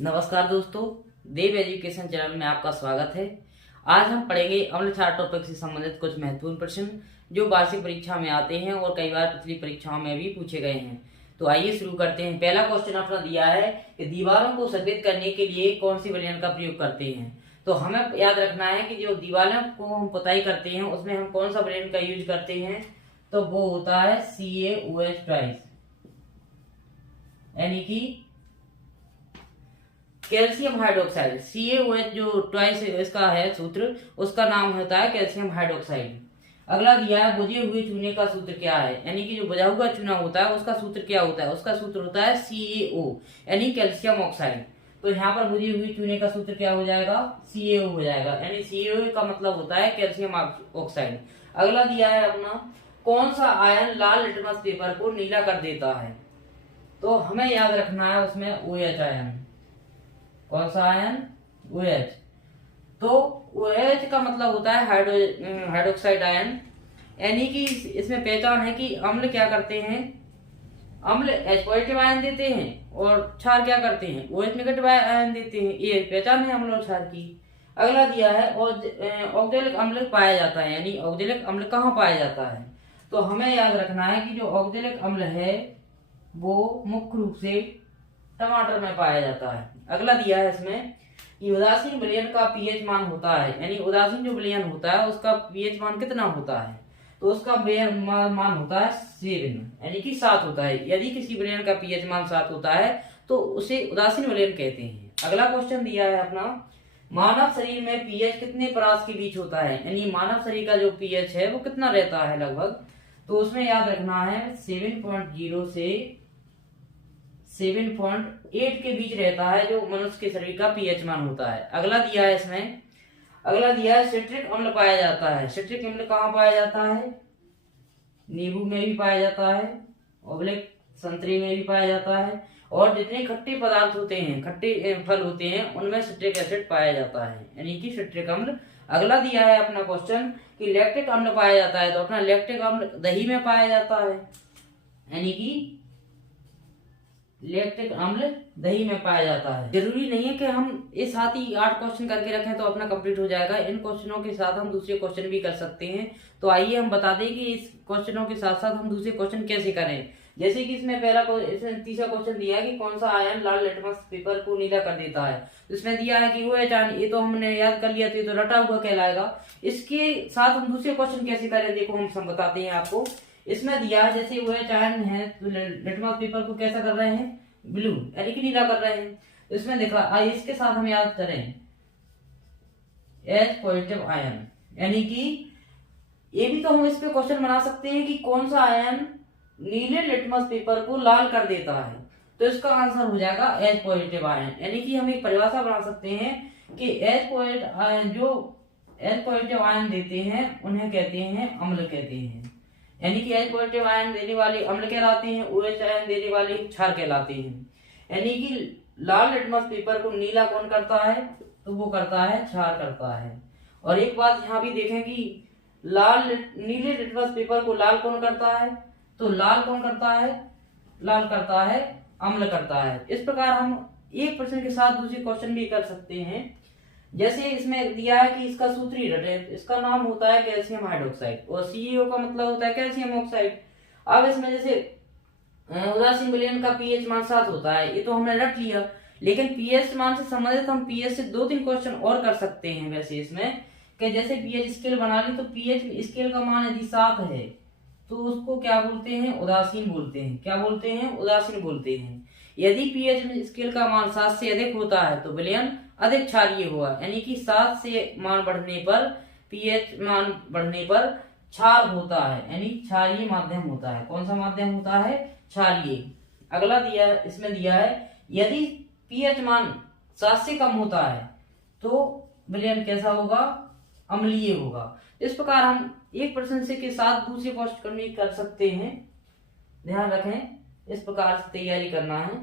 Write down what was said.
नमस्कार दोस्तों, देव education channel में आपका स्वागत है। आज हम पढ़ेंगे अम्ल क्षार टॉपिक से संबंधित कुछ महत्वपूर्ण प्रश्न जो वार्षिक परीक्षा में आते हैं और कई बार पिछली परीक्षाओं में भी पूछे गए हैं। तो आइए शुरू करते हैं। पहला क्वेश्चन अपना दिया है कि दीवारों को सफेद करने के लिए कौन सी विलयन का प्रयोग करते हैं। तो हमें याद रखना है कि जो दीवारों को हम पुताई करते हैं उसमें हम कौन सा विलयन का यूज करते हैं, तो वो होता है CaOH ट्वाइस, यानी कि कैल्शियम हाइड्रोक्साइड। CaOH जो ट्वाइस इसका है सूत्र, उसका नाम होता है कैल्शियम हाइड्रोक्साइड। अगला दिया है बुझे हुए चूने का सूत्र क्या है, यानी कि जो बुझा हुआ चूना होता है उसका सूत्र क्या होता है, उसका सूत्र होता है CaO यानी कैल्शियम ऑक्साइड। तो यहाँ पर बुझे हुए चूने का सूत्र क्या हो जाएगा, CaO हो जाएगा, यानी CaO का मतलब होता है कैल्शियम ऑक्साइड। अगला दिया है अपना कौन सा आयन लाल लिटमस पेपर को नीला कर देता है। तो हमें याद रखना है उसमें OH आयन। कौन सा आयन, OH। तो OH का मतलब होता है हाइड्रोक्साइड आयन, यानी कि इसमें पहचान है कि अम्ल क्या करते हैं, अम्ल H पॉजिटिव आयन देते हैं और क्षार क्या करते हैं, OH नेगेटिव आयन देते हैं। ये पहचान है अम्ल और क्षार की। अगला दिया है ऑक्जेलिक अम्ल पाया जाता है, यानी ऑक्जेलिक अम्ल कहाँ पाया जाता है। तो हमें याद रखना है कि जो ऑक्जेलिक अम्ल है वो मुख्य रूप से टमाटर में पाया जाता है। अगला दिया है इसमें कि उदासीन विलयन का पीएच मान होता है, यानी उदासीन जो विलयन होता है उसका पीएच मान कितना होता है, तो उसका मान होता है 7, यानी कि 7 होता है। यदि किसी विलयन का पीएच मान 7 होता है तो उसे उदासीन विलयन कहते हैं। अगला क्वेश्चन दिया है अपना मानव शरीर में पीएच कितने परास के बीच होता है, यानी मानव शरीर का जो पीएच है वो कितना रहता है लगभग। तो उसमें याद रखना है 7.0 से 7.8 के बीच रहता है जो मनुष्य के शरीर का पीएच मान होता है। अगला दिया है इसमें, अगला दिया है सिट्रिक अम्ल पाया जाता है। सिट्रिक अम्ल कहाँ पाया जाता है, नींबू में भी पाया जाता है, ऑब्लिक संतरे में भी पाया जाता है, और जितने खट्टे पदार्थ होते हैं, खट्टे फल होते हैं, उनमें सिट्रिक एसिड पाया जाता है, यानी कि सिट्रिक अम्ल। अगला दिया है अपना क्वेश्चन कि लैक्टिक अम्ल पाया जाता है। तो अपना लैक्टिक अम्ल दही में पाया जाता है, यानी कि लैक्टिक अम्ल दही में पाया जाता है। जरूरी नहीं है कि हम इस साथ ही 8 क्वेश्चन करके रखें तो अपना कंप्लीट हो जाएगा। इन क्वेश्चनों के साथ हम दूसरे क्वेश्चन भी कर सकते हैं। तो आइए हम बता दें कि इस क्वेश्चनों के साथ साथ हम दूसरे क्वेश्चन कैसे करें। जैसे कि इसमें तीसरा क्वेश्चन दिया है कि कौन सा आयन लाल लिटमस पेपर को नीला कर देता है। तो इसमें दिया है कि OH आयन, ये तो हमने याद कर लिया, तो ये तो रटा हुआ कहलाएगा। इसके साथ हम दूसरे क्वेश्चन कैसे करें, देखो हम बताते हैं आपको। इसमें दिया है जैसे OH आयन है तो लिटमस पेपर को कैसा कर रहे हैं, ब्लू यानी कि नीला कर रहे हैं। तो इसमें देखा इसके साथ हम याद करें H पॉजिटिव आयन, यानी कि ये भी तो हम इस पे क्वेश्चन बना सकते हैं कि कौन सा आयन नीले लिटमस पेपर को लाल कर देता है। तो इसका आंसर हो जाएगा H पॉजिटिव आयन, यानी कि हम एक परिभाषा बना सकते हैं कि H पॉजिटिव आयन जो H पॉजिटिव आयन देते हैं उन्हें कहते हैं अम्ल कहते हैं, यानी कि H पॉजिटिव आयन देने वाले अम्ल कहलाते हैं, OH आयन देने वाले क्षार कहलाते हैं। यानी कि लाल लिटमस पेपर को नीला कौन करता है, तो वो करता है क्षार करता है। और एक बात यहाँ भी देखें कि नीले लिटमस पेपर को लाल कौन करता है, तो लाल कौन करता है, लाल करता है अम्ल करता है। इस प्रकार हम एक प्रश्न के साथ दूसरे क्वेश्चन भी कर सकते हैं। जैसे इसमें दिया है कि इसका सूत्र ही रटे, इसका नाम होता है कैल्शियम हाइड्रोक्साइड और CaO का मतलब होता है कैल्शियम ऑक्साइड। अब इसमें जैसे उदासीन विलयन का पीएच मान 7 होता है, ये तो हमने रट लिया, लेकिन पीएच मान से संबंधित हम पीएच से 2-3 क्वेश्चन और कर सकते हैं। वैसे इसमें कि जैसे पीएच स्केल बना ली तो पीएच स्केल का मान यदि 7 है तो उसको क्या बोलते हैं, उदासीन बोलते हैं। क्या बोलते हैं, उदासीन बोलते हैं। यदि पीएच स्केल का मान 7 से अधिक होता है तो विलयन अधिक क्षारीय हुआ, यानी कि 7 से मान बढ़ने पर, पीएच मान बढ़ने पर क्षार होता है, यानी क्षारीय माध्यम होता है। कौन सा माध्यम होता है, क्षारीय। अगला दिया इसमें दिया है यदि पीएच मान 7 से कम होता है तो विलयन कैसा होगा, अम्लीय होगा। इस प्रकार हम एक प्रश्न से के साथ दूसरे क्वेश्चन भी कर सकते हैं। ध्यान रखें, इस प्रकार से तैयारी करना है।